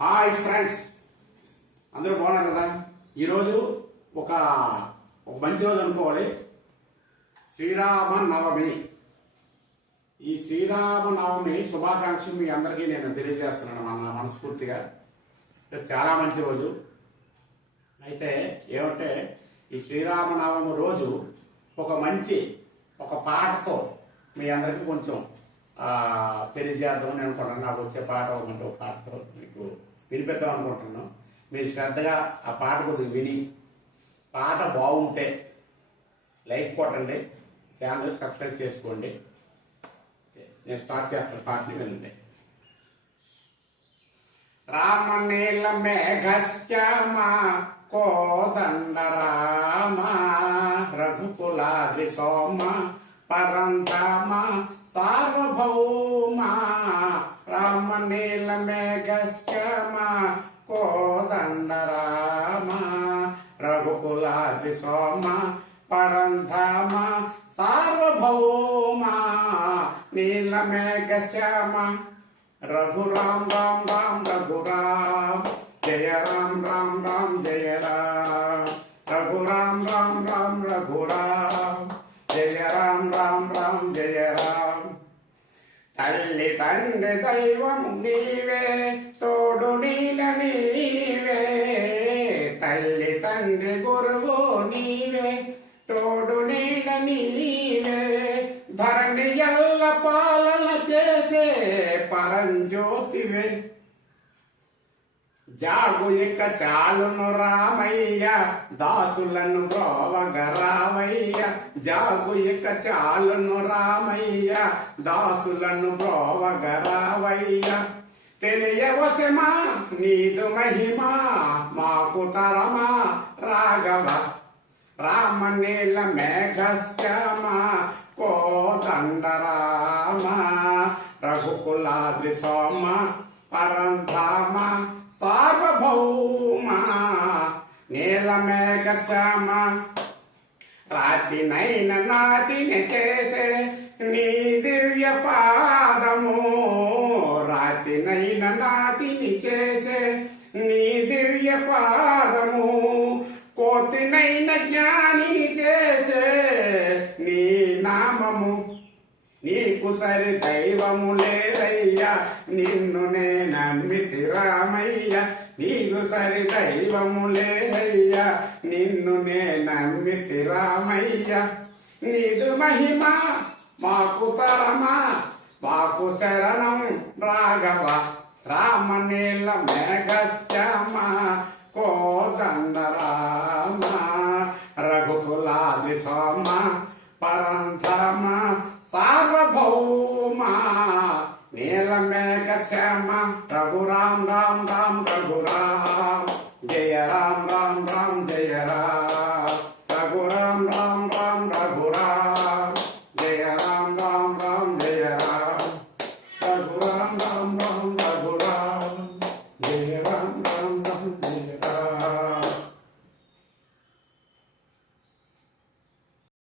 Hi friends, అందరూ బాగున్నారు కదా. ఈరోజు ఒక ఒక మంచి రోజు అనుకోవాలి. శ్రీరామ నవమి. ఈ శ్రీరామ నవమి శుభాకాంక్షలు మీ అందరికీ నేను తెలియజేస్తున్నాను మనస్ఫూర్తిగా. చాలా మంచి రోజు. అయితే ఏమంటే ఈ శ్రీరామ నవమి రోజు ఒక పాటతో మీ అందరికీ కొంచెం తెలియజేద్దామని అనుకుంటున్నాను. నాకు వచ్చే పాట ఒక పాటతో మీకు వినిపిద్దాం అనుకుంటున్నాను. మీరు శ్రద్ధగా ఆ పాట కొద్దిగా విని పాట బాగుంటే లైక్ కొట్టండి, ఛానల్ సబ్స్క్రైబ్ చేసుకోండి. నేను స్టార్ట్ చేస్తాను, పాటని వినండి. రామ నీల మేఘశ్యామ కోదండ రామ రఘుకులాద్రి సోమ పరంధామ సార్వభౌమ. రామ నీల మేఘశ్యామ కోదండ రామ రఘుకులాద్రి సోమ పరంధామ సార్వభౌమ. నీల మేఘశ్యామ రఘురామ్ రామ్ రామ్ రఘురామ్ జయ రామ్ రామ్ రామ్ జయ రామ్. రఘురామ్ రామ్ రామ్ రఘురామ్ జయ రామ్ రామ్ రామ్ జయ రామ్. తల్లి తండ్రి దైవము నీవే, తోడు నీల నీవే. తల్లి తండ్రి గురువు నీవే, తోడు నీల నీవే. ధరణి ఎల్ల పాలన చేసే పరంజ్యోతివే. జాగు ఇక చాలును రామయ్య, దాసులను బ్రోవగ రామయ్య. జాగు ఇక చాలును రామయ్య, దాసులను బ్రోవగ రామయ్య. తెలియవశమా నీదు మహిమా, మాకు తరమా రాఘవ. రామ నీల మేఘశ్యామ కోదండ రామ రఘుకులాద్రి సోమ పరంధామ సార్వభౌమ. నీల మేఘశ్యామ రాతినైన నాతిని చేసే నీ దివ్య పాదము. రాతినైన నాతిని చేసే నీ దివ్య పాదము. కోతినైన జ్ఞానిని చేసే నీ నామము. నీకు సరి దైవము లేదయ్యా, నిన్ను నే నమ్మితి రామయ్య. నీకు సరి దైవము లేదయ్యా, నిన్ను నే నమ్మితి రామయ్య. నీదు మహిమ మాకు తరమా, మాకు శరణం రాఘవ. రామ నీల మేఘశ్యామ కోదండ రామ రఘుకులాద్రి సోమ పరంధామ సార్వభౌమ. నీల మేఘశ్యామ రఘురామ్ రామ్ రామ్ రఘురామ్ జయ రామ్ రామ్ రామ్ జయ రామ్. రఘురామ్ రామ్ రామ్ రఘురామ్ జయ రామ్ రామ్ రామ్ జయ రామ్. రఘురామ్ రామ్ రామ్